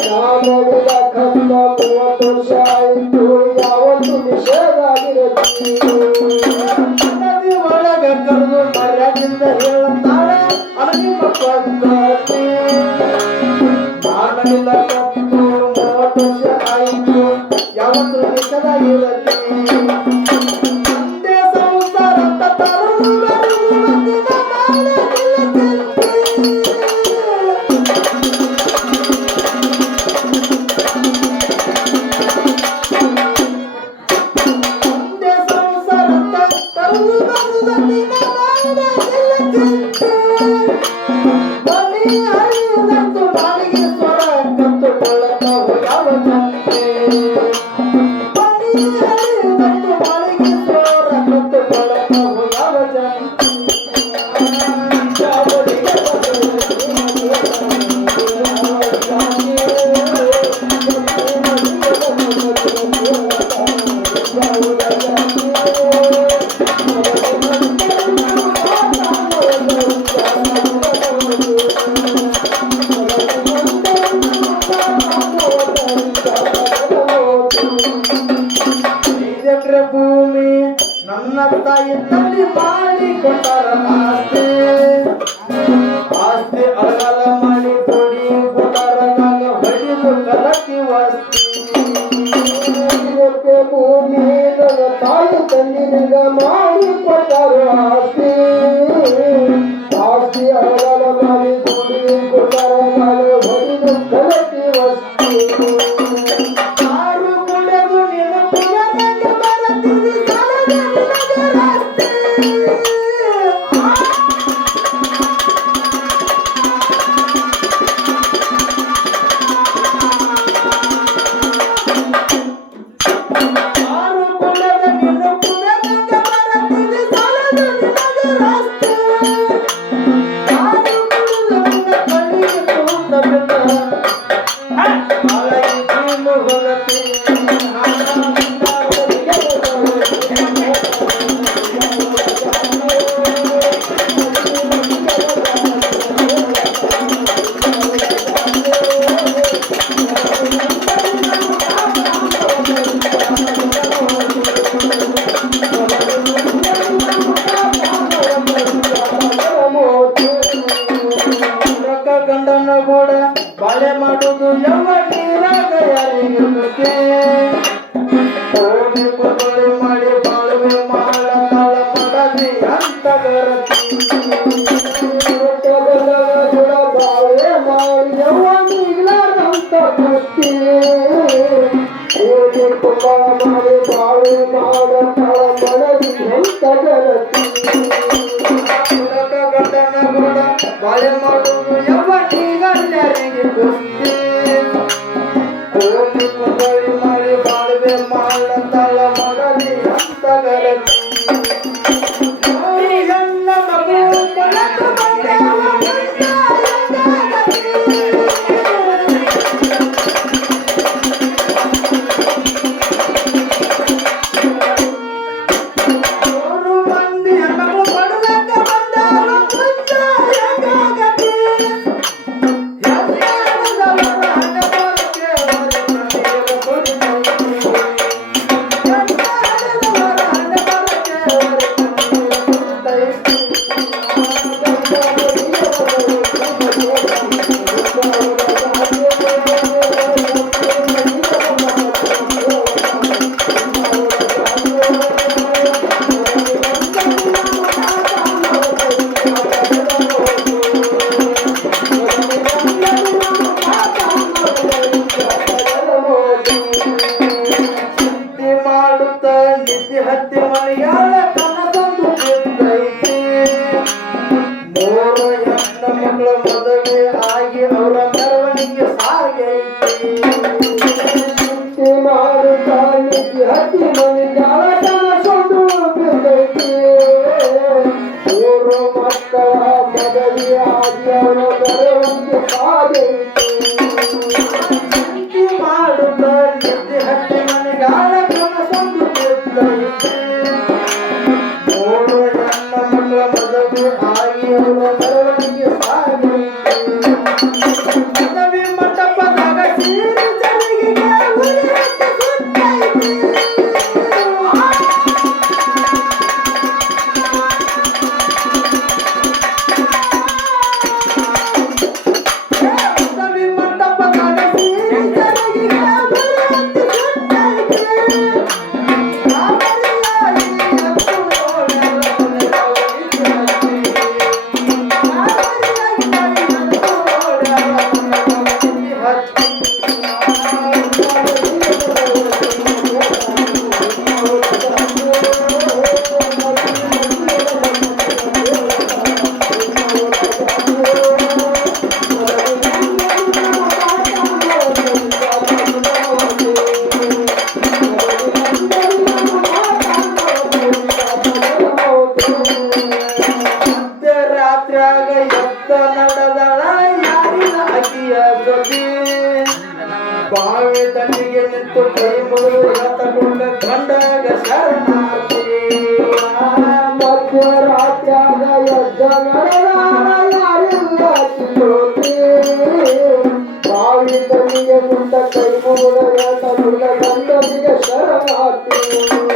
ನಾನವಿದ ಕಂದ 30 ವರ್ಷ ಆಯಿತು ಯಾವತ್ತು ನಿಷೇಧ ಆಗಿರಲಿ ನದಿ ಒಳಗ ಕರೆದು ಮರ್ಯಾದಿಂದ ಹೇಳುತ್ತಾಳೆ ಅನಿಮ ಪದ್ಧತಿ ನಾನವಿದ ಕಂದು 30 ವರ್ಷ ಆಯಿತು ಯಾವತ್ತು ನಿಷೇಧ ಆಗಿರಲಿ ಭೂಮಿ ನನ್ನ ತಾಯಿ ತಲ್ಲಿ ಮಾಡಿಕೊಟ್ಟಾರ ಆಸ್ತಿ ಆಸ್ತಿ ಅಳಗಾಲ ಮಾಡಿ ಕೊಡಿ ಕೊಟ್ಟಾರದಾಗ ಹೊಡಿದು ಕಲಕಿ ವಸ್ತಿ ಭೂಮಿ ನನ್ನ ತಾಯಿ ತಲ್ಲಿನಿಗ ಮಾಡಿಕೊಟ್ಟಾರ ಆಸ್ತಿ ಆಸ್ತಿ ಅಳಗಾಲ ಮಾಡಿ ಕೊಡಿ ಕೊಟ್ಟಾರದಾಗ ಹೊಡಿದು ಕಲಕಿ ವಸ್ತಿ ಗಂಡನ ಕೂಡ ಬಾಳೆ ಮಾಡುವುದು ಯಾವ ನೀರಾಗ ಯಾರಿಗಿರುತ್ತೆ ಕೊಡಲಿ ಮಾಡಿ ಬಾಳುವೆ ಮಾಡತಾಳ ಮಾಡದಿ ಅಂತ ಬಾಳೆ ಮಾಡಿ ಯಾವ ನೀರಾಗಂತ ಕೃತಿ ಮಾಡಿ ಬಾಳೆ ಮಾಡತಾಳ ಮಾಡದಿ ಅಂತ ಗರತಿ ಗಂಡನ ಕೂಡ ಬಾಳೆ ಮಾಡುವುದು ಯಾವ ಕೊಂಡಳಿ ಮಾಡಿ ಬಾಳ್ವೆ ಮಾಡತಾಳ ಮಗಲಿ ಅಂತ ಗರತಿ ಹೆಣ್ಣ ಮಗಳು ಮಂದಿ ಹೆಣ್ಣು ಬಡಲಕ್ಕ ಬಂದಾರ ಹತ್ತಿ ಮನೆಯಾಳ ಕನಸೊಂದು ಬಿದ್ದೈತಿ ಮೂರು ಹೆಣ್ಣ ಮಕ್ಕಳ ಮದುವೆ ಆಗಿ ಅವರ ಮೆರವಣಿಗೆ ಸಾಗೈತಿ ಹತ್ತಿ ಮನೆಯಾಳ ಕನಸೊಂದು ಬಿದ್ದೈತಿ ಮೂರು ಮಕ್ಕಳ ಮದುವೆ ಆಗಿ ಅವರ ಮೆರವಣಿಗೆ ಸಾಗೈತಿ ಮಾಡುತ್ತ ನಿತ್ಯ ಹತ್ತಿ ಮನೆಯಾಳ ಕನಸೊಂದು ಮೂರು ಹೆಣ್ಣ ಮಕ್ಕಳ ಮದುವೆ ಆಗಿ ಅವರ ಮೆರವಣಿಗೆ ಸಾಗೈತಿ ಮಠ ಜೊತೆ ಬಾವಿ ತಣ್ಣಿಗೆ ನಿಂತು ಕೈ ಮುಗಿದು ಎತ್ತಕೊಂಡ ಕಂಡಾಗ ಶರಣಾರ್ಥಿ ಮಧ್ಯರಾತ್ರ್ಯಾಗ ಎದ್ದ ನಡೆದಾರ ಯಾರಿಲ್ಲ ಜ್ಯೋತಿ ಬಾವಿ ತಣ್ಣಿಗೆ ನಿಂತ ಕೈ ಮುಗಿದ ಎತ್ತಕೊಂಡ ಗಂಡನಿಗೆ ಶರಣಾರ್ಥಿ